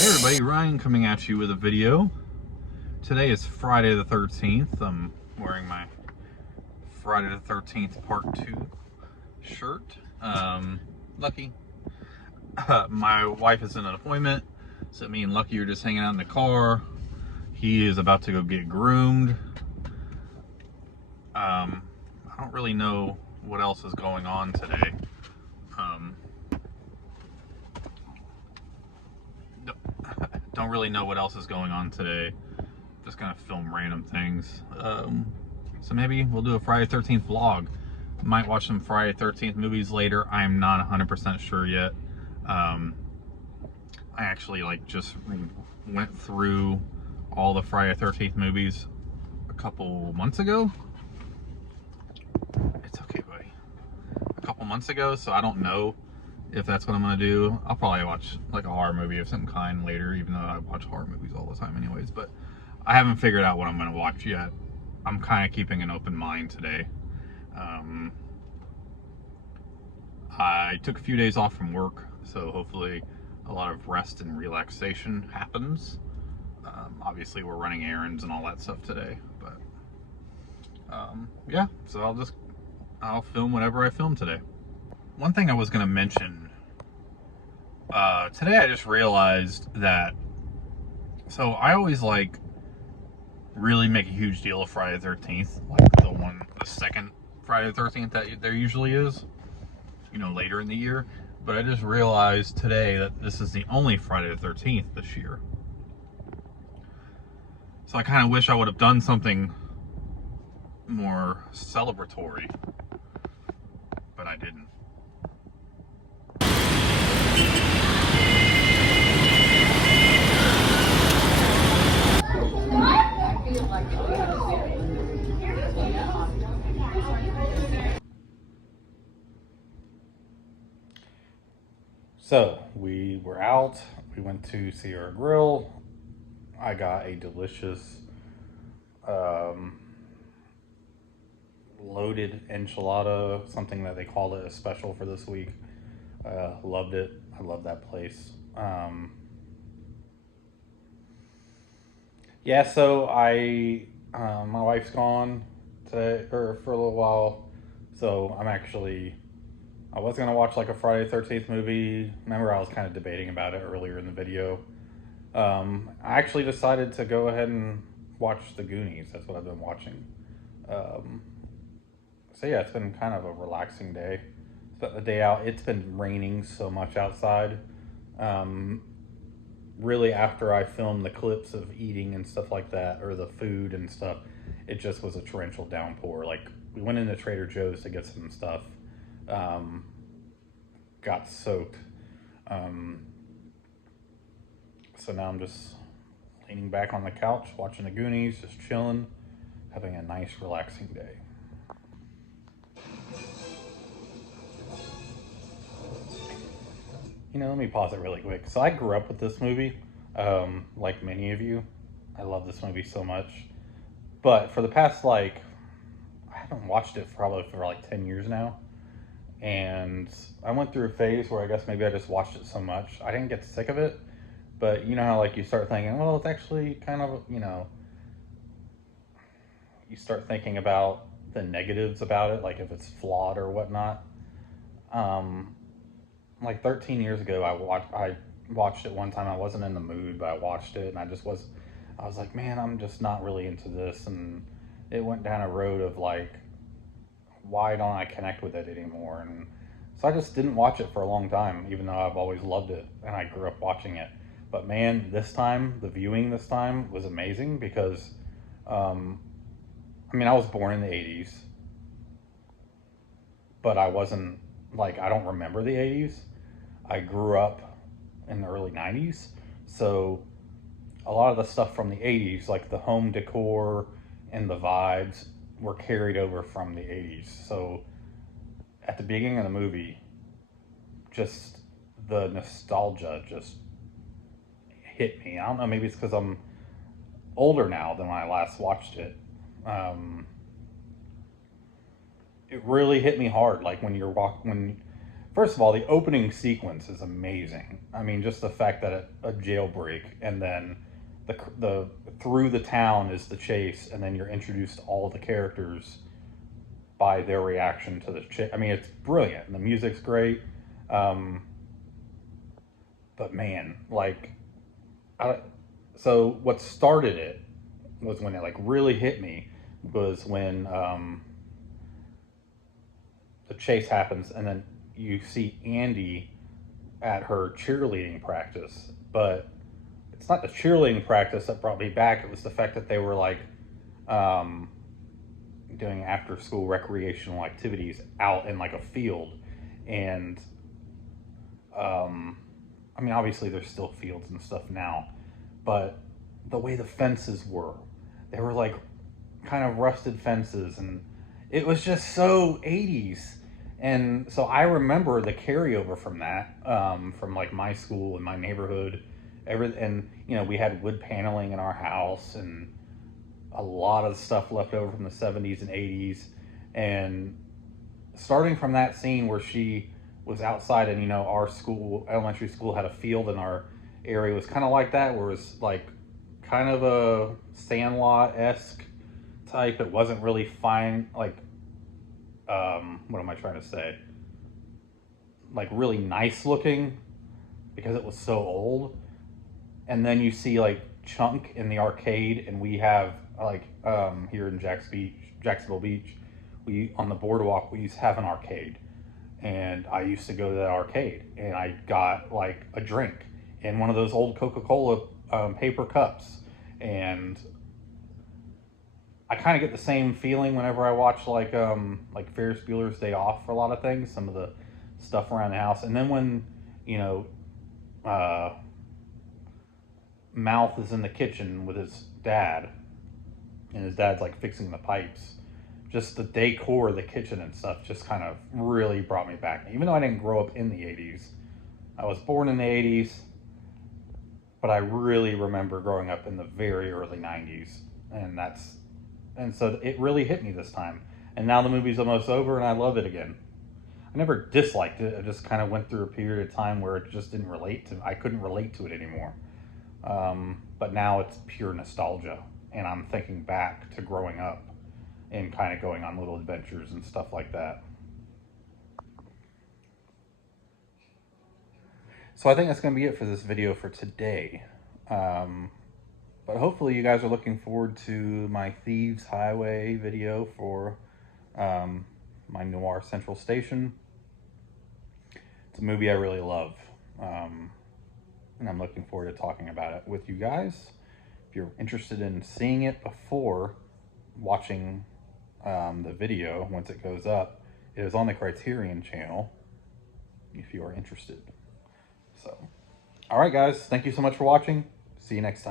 Hey everybody, Ryan coming at you with a video. Today is Friday the 13th. I'm wearing my Friday the 13th Part 2 shirt. Lucky. My wife is in an appointment, so me and Lucky are just hanging out in the car. He is about to go get groomed. I don't really know what else is going on today. Don't really know what else is going on today. Just gonna film random things. So maybe we'll do a Friday 13th vlog. Might watch some Friday 13th movies later. I'm not 100% sure yet. I actually just went through all the Friday 13th movies a couple months ago. It's okay, buddy. A couple months ago, so I don't know if that's what I'm gonna do. I'll probably watch like a horror movie of some kind later, even though I watch horror movies all the time anyways, but I haven't figured out what I'm gonna watch yet. I'm kind of keeping an open mind today. I took a few days off from work, so hopefully a lot of rest and relaxation happens. Obviously we're running errands and all that stuff today, but yeah, so I'll film whatever I film today. One thing I was gonna mention, today I just realized that, so I always really make a huge deal of Friday the 13th, like the second Friday the 13th that there usually is, later in the year. But I just realized today that this is the only Friday the 13th this year. So I kind of wish I would have done something more celebratory, but I didn't. So we were out, we went to Sierra Grill. I got a delicious loaded enchilada, something that they called it a special for this week. Loved it. I love that place. Yeah, so my wife's gone today, or for a little while, so I was gonna watch like a Friday 13th movie. Remember, I was kind of debating about it earlier in the video. I actually decided to go ahead and watch the Goonies. That's what I've been watching. So yeah, it's been kind of a relaxing day. Spent the day out. It's been raining so much outside. Really, after I filmed the clips of eating and stuff like that, or the food and stuff, it just was a torrential downpour. Like, we went into Trader Joe's to get some stuff. Got soaked. So now I'm just leaning back on the couch, watching the Goonies, just chilling, having a nice, relaxing day. Let me pause it really quick. So I grew up with this movie, like many of you. I love this movie so much. But for the past, I haven't watched it probably for like 10 years now. And I went through a phase where I guess maybe I just watched it so much. I didn't get sick of it. But you know how you start thinking, well, it's actually kind of, you start thinking about the negatives about it, like if it's flawed or whatnot. 13 years ago, I watched it one time. I wasn't in the mood, but I watched it, and I was like, man, I'm just not really into this. And it went down a road of why don't I connect with it anymore? And so I just didn't watch it for a long time, even though I've always loved it and I grew up watching it. But man, the viewing this time was amazing because, I was born in the 80s, but I wasn't, I don't remember the 80s. I grew up in the early 90s. So a lot of the stuff from the 80s, like the home decor and the vibes, were carried over from the 80s. So at the beginning of the movie, just the nostalgia just hit me. I don't know, maybe it's because I'm older now than when I last watched it. It really hit me hard. Like when first of all, the opening sequence is amazing. I mean, just the fact that a jailbreak and then the through the town is the chase, and then you're introduced to all the characters by their reaction to the chase. I mean, it's brilliant. And the music's great. But man, like, so what started it was when it like really hit me was when the chase happens, and then you see Andy at her cheerleading practice. But it's not the cheerleading practice that brought me back. It was the fact that they were like doing after school recreational activities out in like a field. And I mean, obviously there's still fields and stuff now, but the way the fences were, they were like kind of rusted fences, and it was just so 80s. And so I remember the carryover from that, from like my school and my neighborhood, and you know, we had wood paneling in our house and a lot of stuff left over from the 70s and 80s. And starting from that scene where she was outside, and you know, our school, elementary school, had a field in our area, was kind of like that, where it was like kind of a Sandlot-esque type. It wasn't really fine, like what am I trying to say, like really nice looking, because it was so old. And then you see like Chunk in the arcade, and we have like here in Jacksonville Beach, we on the boardwalk, we used to have an arcade, and I used to go to that arcade, and I got like a drink in one of those old Coca-Cola paper cups. And I kind of get the same feeling whenever I watch like Ferris Bueller's Day Off for a lot of things, some of the stuff around the house. And then when, you know, Mouth is in the kitchen with his dad, and his dad's like fixing the pipes, just the decor of the kitchen and stuff just kind of really brought me back. Even though I didn't grow up in the 80s, I was born in the 80s, but I really remember growing up in the very early 90s. And so it really hit me this time. And now the movie's almost over, and I love it again. I never disliked it. I just kind of went through a period of time where it just didn't relate to, I couldn't relate to it anymore. But now it's pure nostalgia, and I'm thinking back to growing up and kind of going on little adventures and stuff like that. So I think that's going to be it for this video for today. But hopefully you guys are looking forward to my Thieves Highway video for my Noir Central Station. It's a movie I really love. And I'm looking forward to talking about it with you guys. If you're interested in seeing it before watching the video, once it goes up, it is on the Criterion channel if you are interested. So, all right, guys, thank you so much for watching. See you next time.